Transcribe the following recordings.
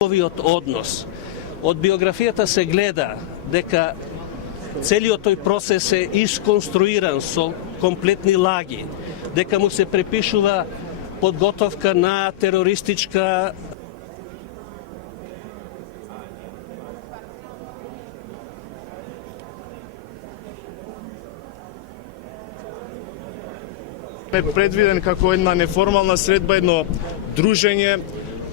Овиот однос. Од биографијата се гледа дека целиот тој процес е исконструиран со комплетни лаги, дека му се препишува подготовка на терористичка предвиден како една неформална средба, едно дружење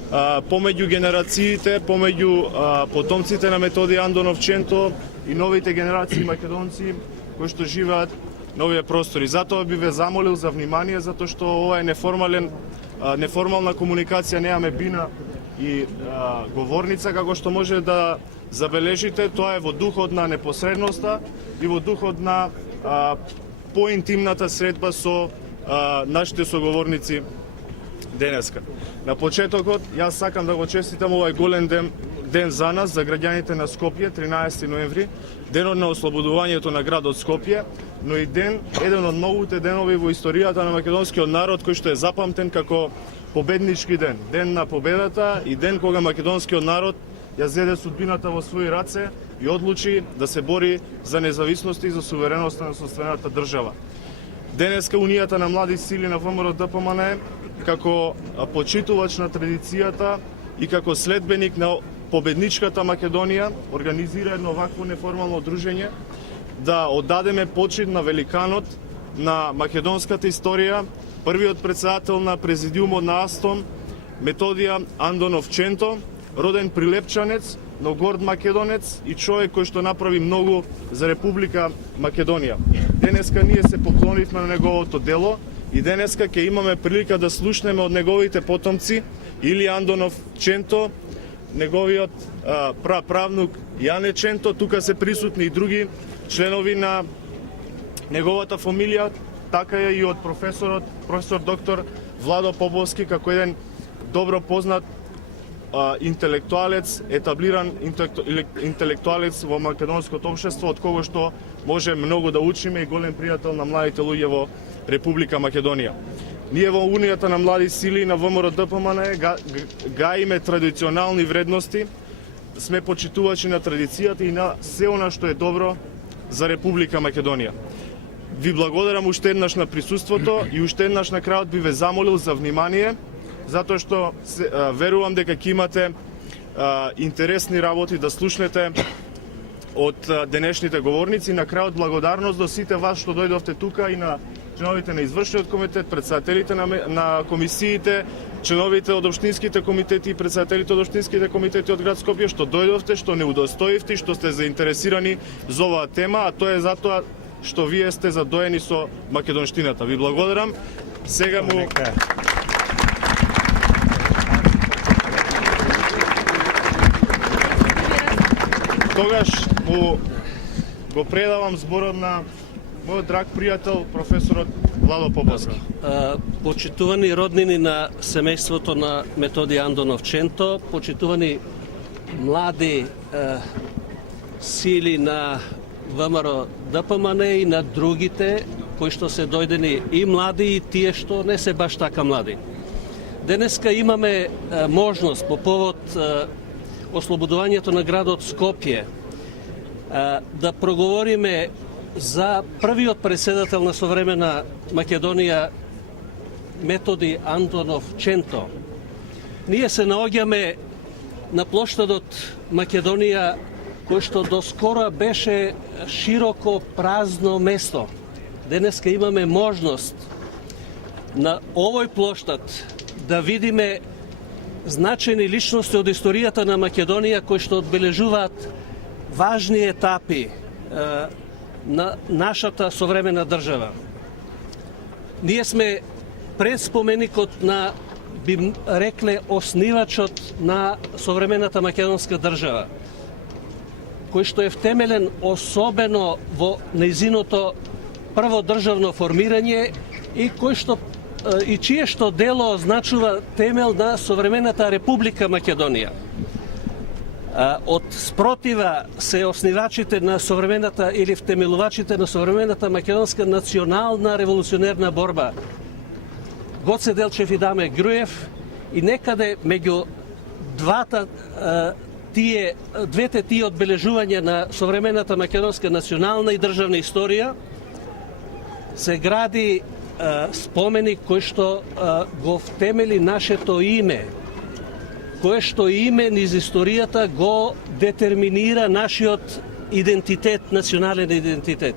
помеѓу генерациите, помеѓу потомците на Методи Андонов Ченто и новите генерации македонци кои што живеат на овие простори. Затоа би ве замолил за внимание, затоа што ова е неформална комуникација, немаме бина и говорница, како што може да забележите, тоа е во духот на непосредноста и во духот на поинтимната средба со нашите соговорници денеска. На почетокот, јас сакам да го честитам овај голем ден за нас, за граѓаните на Скопје, 13 ноември, денот на ослободувањето на градот Скопје, но и еден од многуте денови во историјата на македонскиот народ кој што е запамтен како победнички ден, ден на победата и ден кога македонскиот народ ја зеде судбината во своји раце и одлучи да се бори за независност и за сувереноста на сопствената држава. Денеска Унијата на млади сили на ВМРО ДПМН како почитувач на традицијата и како следбеник на победничката Македонија организира едно вакво неформално дружење да оддадеме почит на великанот на македонската историја, првиот претседател на президиумот на АСТОМ, Методија Андонов Ченто, роден прилепчанец, но горд македонец и човек кој што направи многу за Република Македонија. Денеска ние се поклонивме на неговото дело и денеска ќе имаме прилика да слушнеме од неговите потомци Или Андонов Ченто, неговиот праправнук Јане Ченто, тука се присутни и други членови на неговата фамилија, така е и од професор доктор Владо Поповски, како еден добро познат интелектуалец, етаблиран интелектуалец во македонското општество, од кого што може многу да учиме и голем пријател на младите луѓе во Република Македонија. Ние во Унијата на млади сили на ВМРО ДПМН гаиме традиционални вредности, сме почитувачи на традицијата и на се она што е добро за Република Македонија. Ви благодарам уште еднаш на присуството и уште еднаш на крајот би ве замолил за внимание, затоа што верувам дека ќе имате интересни работи да слушнете од денешните говорници. На крајот благодарност до сите вас што дојдовте тука и на членовите на извршниот комитет, претседателите на комисиите, членовите од општинските комитети и претседателите од општинските комитети од град Скопје што дојдовте, што не удостоивте и што сте заинтересирани за оваа тема, а тоа е затоа што вие сте задоени со македонштината. Ви благодарам. Сега му тогаш го предавам зборот на мојот драг пријател, професорот Владо Поповски. Почитувани роднини на семејството на Методи Андонов Ченто, почитувани млади сили на ВМРО ДПМН и на другите кои што се дојдени и млади и тие што не се баш така млади. Денеска имаме можност по повод ослободувањето на градот Скопје да проговориме за првиот претседател на современа Македонија Методи Андонов Ченто. Ние се наоѓаме на плоштадот Македонија кој што доскоро беше широко празно место. Денеска имаме можност на овој плоштад да видиме значајни личности од историјата на Македонија кои што одбележуваат важни етапи на нашата современа држава. Ние сме пред споменикот на, би рекле, оснивачот на современата македонска држава, кој што е втемелен особено во нејзиното прво државно формирање и чие што дело означува темел на современата Република Македонија. Од спротива се основачите на современата или втемелувачите на современата македонска национална револуционерна борба Гоце Делчев и Даме Груев и некаде меѓу двете тие одбележувања на современата македонска национална и државна историја се гради споменик кој што го втемели нашето име, кое што име низ историјата го детерминира нашиот идентитет, национален идентитет.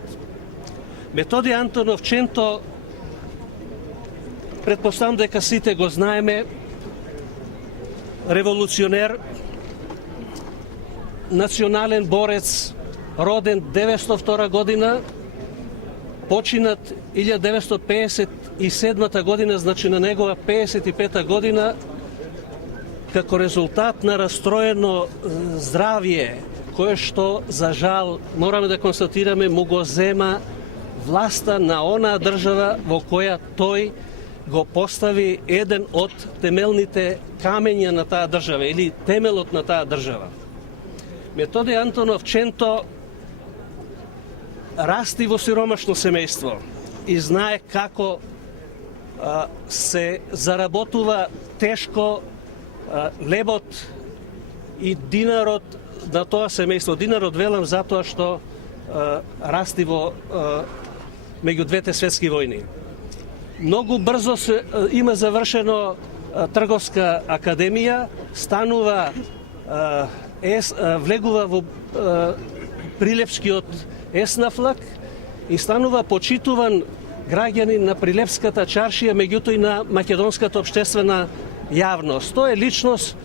Методи Антонов Ченто, предпоставам дека сите го знаеме, револуционер, национален борец, роден 902 година, починат 1957 година, значи на негова 55 година, како резултат на растроено здравје, кое што, за жал, мораме да констатираме, му го зема власта на онаа држава во која тој го постави еден од темелните камења на таа држава или темелот на таа држава. Методи Антонов Ченто расти во сиромашно семејство и знае како се заработува тешко лебот и динарот на тоа семејство. Динарот велам затоа што расти во меѓу двете светски војни. Многу брзо има завршено трговска академија, станува влегува во Прилепскиот еснафлак и станува почитуван граѓанин на Прилепската чаршија, меѓуто и на македонската општествена јавност. Тој е личност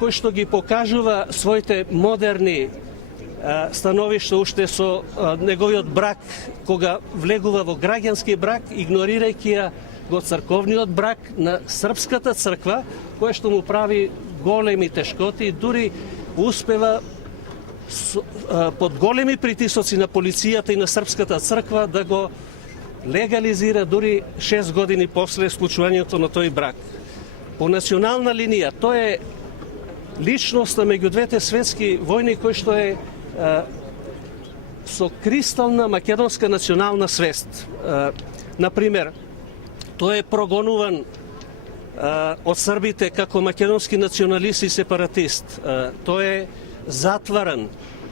кој што ги покажува своите модерни становишта уште со неговиот брак, кога влегува во граѓански брак, игнорирајќи ја го црковниот брак на српската црква, која што му прави големи тешкоти и дури успева под големи притисоци на полицијата и на српската црква да го легализира дури 6 години после склучувањето на тој брак. По национална линија, тој е личноста меѓу двете светски војни кој што е со кристална македонска национална свест. Например, тој е прогонуван од србите како македонски националист и сепаратист. Тој е затваран,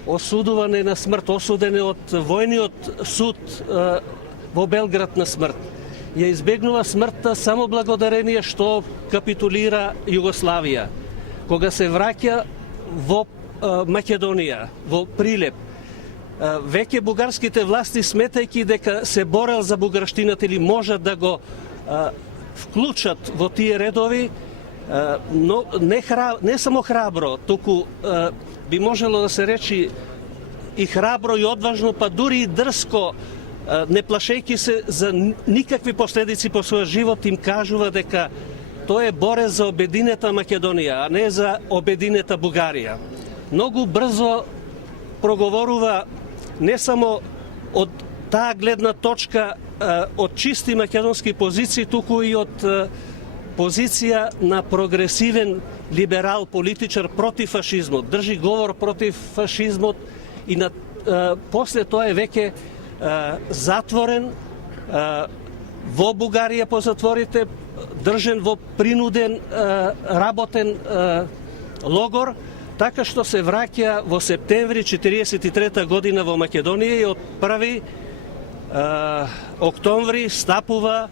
осудуван е на смрт, осуден е од војниот суд во Белград на смрт. Ја избегнува смртта само благодарение што капитулира Југославија. Кога се враќа во Македонија, во Прилеп, веќе бугарските власти, сметајќи дека се борел за бугарштината или можат да го вклучат во тие редови, но не само храбро, туку би можело да се речи и храбро и одважно, па дури и дрско, не плашејќи се за никакви последици по својот живот, им кажува дека тој е борец за обединета Македонија, а не за обединета Бугарија. Многу брзо проговорува не само од таа гледна точка од чисти македонски позиции, туку и од позиција на прогресивен либерал политичар против фашизмот. Држи говор против фашизмот и после тоа е веќе затворен во Бугарија по затворите, држен во принуден работен логор, така што се враќа во септември 1943 година во Македонија и од 1 октомври стапува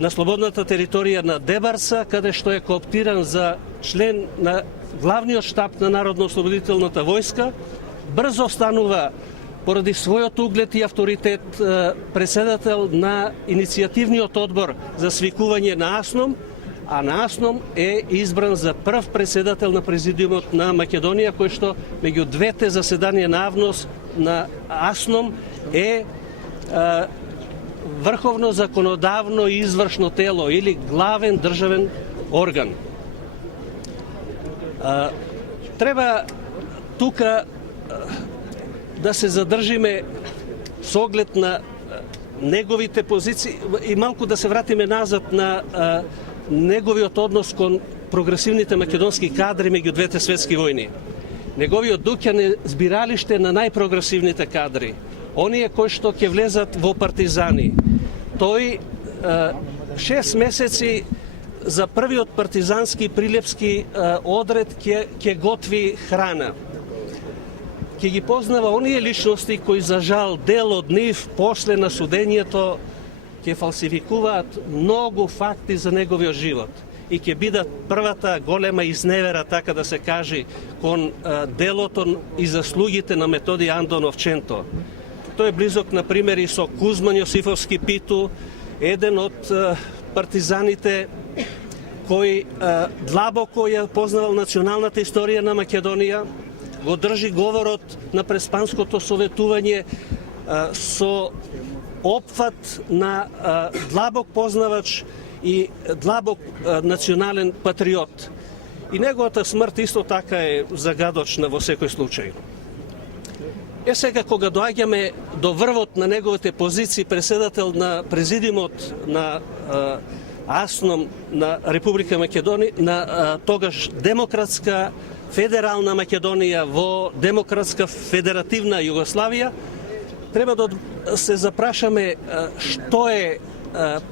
на слободната територија на Дебарца, каде што е кооптиран за член на главниот штаб на Народно-ослободителната војска. Брзо станува, поради својот углед и авторитет, председател на иницијативниот одбор за свикување на АСНОМ, а на АСНОМ е избран за прв председател на президиумот на Македонија, кој што меѓу двете заседанија на АВНОС на АСНОМ е врховно законодавно и извршно тело или главен државен орган. Треба тука да се задржиме со оглед на неговите позиции и малку да се вратиме назад на неговиот однос кон прогресивните македонски кадри меѓу двете светски војни. Неговиот дуќан е збиралиште на најпрогресивните кадри, оние кои што ќе влезат во партизани. Тој 6 месеци за првиот партизански прилепски одред ќе готви храна. Ќе ги познава оние личности кои за жал дел од нив после на судењето ќе фалсификуваат многу факти за неговиот живот и ќе бидат првата голема изневера, така да се каже, кон делото и заслугите на Методи Андонов Ченто. Тој е близок, например, и со Кузман Јосифовски Питу, еден од партизаните кој длабоко ја познавал националната историја на Македонија, го држи говорот на Преспанското советување со опфат на длабок познавач и длабок национален патриот. И неговата смрт исто така е загадочна во секој случај. Сега кога доаѓаме до врвот на неговите позиции, преседател на президиумот на АСНОМ на Република Македонија, на тогаш Демократска федерална Македонија во Демократска федеративна Југославија, треба да се запрашаме што е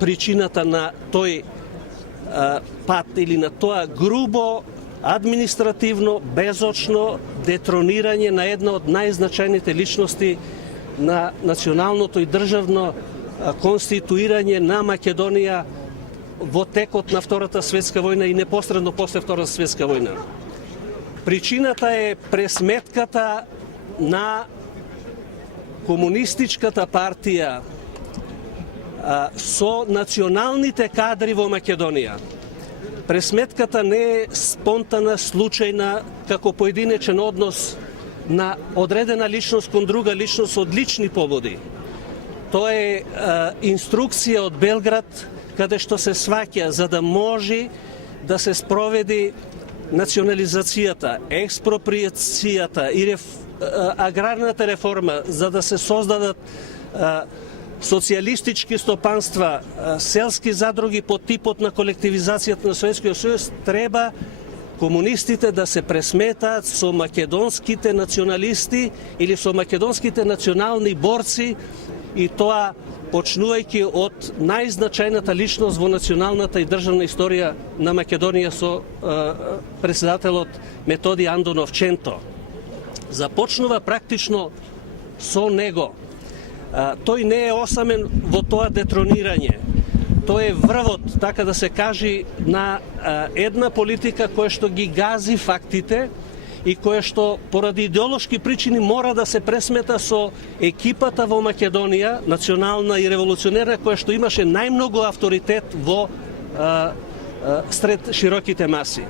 причината на тој пат или на тоа грубо, административно, безочно детронирање на една од најзначајните личности на националното и државно конституирање на Македонија во текот на Втората светска војна и непосредно после Втората светска војна. Причината е пресметката на комунистичката партија со националните кадри во Македонија. Пресметката не е спонтана, случајна, како поединечен однос на одредена личност кон друга личност од лични поводи. Тоа е инструкција од Белград, каде што се сваќа за да може да се спроведи национализацијата, експроприацијата и аграрната реформа, за да се создадат социјалистички стопанства, селски задруги по типот на колективизацијата на Советскиот сојуз, треба комунистите да се пресметаат со македонските националисти или со македонските национални борци, и тоа почнувајќи од најзначајната личност во националната и државна историја на Македонија со председателот Методи Андонов Ченто. Започнува практично со него. Тој не е осамен во тоа детронирање. Тој е врвот, така да се каже, на една политика која што ги гази фактите и која што поради идеолошки причини мора да се пресмета со екипата во Македонија, национална и револуционерна, која што имаше најмногу авторитет во сред широките маси.